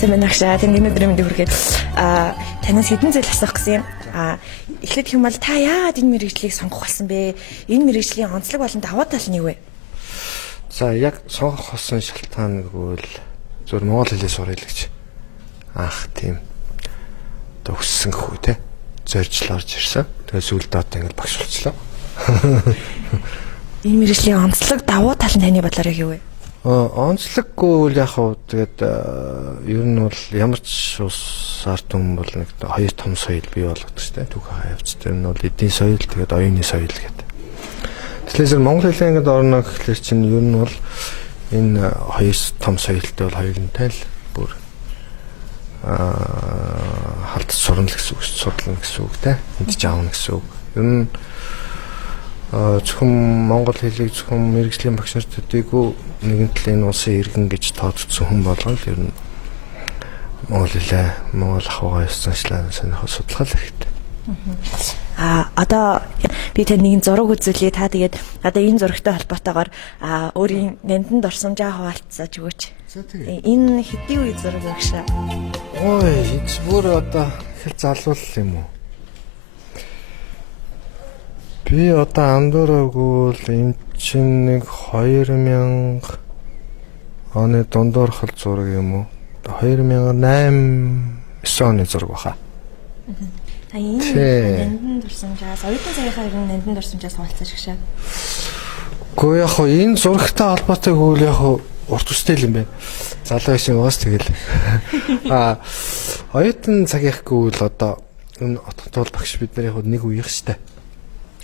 Семинаршаа таны өнөөдрийн мэндийг хүргээд танаас хэдэн зүйл асуух гэсэн юм. Эхлээд юм бол та яагаад энэ мэргэжлийг сонгох болсон бэ? Энэ мэргэжлийн онцлог болон давуу тал нь юу вэ? За яг сонгох болсон шалтгаан гэвэл зөвхөн монгол хэлээ сурах гэж анх тийм төгссөн хүү те зорьжл орж ирсэн. Тэгээд сүүлдээ одоо ингэ багш болчлоо. Энэ мэргэжлийн онцлог давуу тал нь таны бодлоор юу вэ? Онцлоггүй яг хав тэгээд ер нь бол ямар ч улс ард түмэн бол нэг хоёр том соёл бий болгодог шүү дээ. Түүхэн хавьц тэр нь бол эдийн соёл тэгээд оюуны соёл гэдэг. Тэгэхээр монгол хэлээ ингээд орно гэхэлэр чинь ер нь бол энэ хоёр том соёлтой бол хоёулантай л бүр халдц сурна л гэсэн үг, судлана гэсэн үг те. Энд ч аавна гэсэн үг. Ер нь зөвхөн монгол хэлийг зөвхөн мэргэжлийн багш нарт төдийгүй нэгэн талын улсын иргэн гэж тооцсон хүн болгон л ер нь монгол хэлээ монгол ахуйгаа ёсцончлаа сонирхол судлах хэрэгтэй. Одоо би тань нэгэн зураг үзүүлээ. Та тэгээд одоо энэ зурагтай холбоотойгоор өөрийн нандин дурсамжаа хуваалцаж өгөөч. Энэ хэдийн үе зураг багшаа? Ой, энэ бүр одоо их залуул юм уу? Би одоо андуураагүй л энэ чинь нэг 2000 оны дундуурхал зураг юм уу? 2008 9 оны зураг баха. Энэ нандин дурсамжаас оюутан цагийнхаа нандин дурсамжаас хуваалцаж гişээ. Гэхдээ яг хоо энэ зурагтай холбоотой гэвэл яг хоо урт үстэй юм байна. Залуу шин уус тэгэл. Оюутан цагийнх гэвэл одоо энэ отготол багш бид нар яг нэг үеих штэ.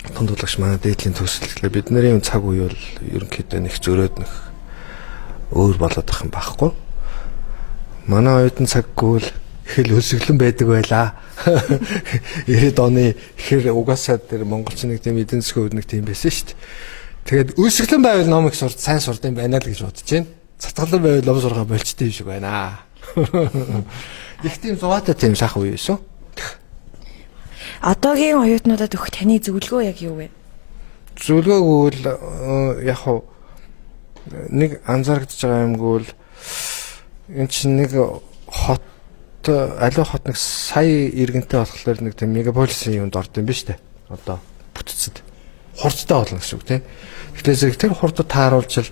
Тондуулагч манай дээдлийн төсөлчлээ бидний цаг үе бол ерөнхийдөө нэг зөрөөд нэг өөр болоод ах юм байхгүй. Манай оюутан цаг гэвэл их л өсөглөн байдаг байлаа. 90-ад оны ихэр угаасаа тэр монголч нэг тийм эдийн засгийн хувьд нэг тийм байсан шүү дээ. Тэгээд өсөглөн байвал ном их сурд сайн сурд юм байна л гэж бодож байна. Цатгалан байвал ном сургаа болчтой юм шиг байна. Их тийм зуваатай тийм сайхан үе байсан. Одоогийн оюутнуудад өгөх таны зөвлөгөө яг юу вэ? Зөвлөгөө гэвэл яг хав нэг анзаарэгдэж байгаа юм гэвэл энэ чинь нэг хот аливаа хот нэг сая иргэнтэй болохоор нэг тийм мегаполисын юунд орд юм биш үү? Одоо бүтцэд хурцтай болно гэсэн үг тийм. Тэгэхээр тэр хурдад тааруулж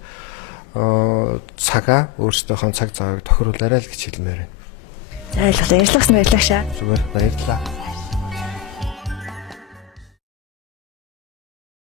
цагаа өөрсдийнхөө цаг цагааг тохируулаарай л гэж хэлмээр байна. За ойлголоо. Ярьцлагсан баярлалаа. Зүгээр баярлалаа.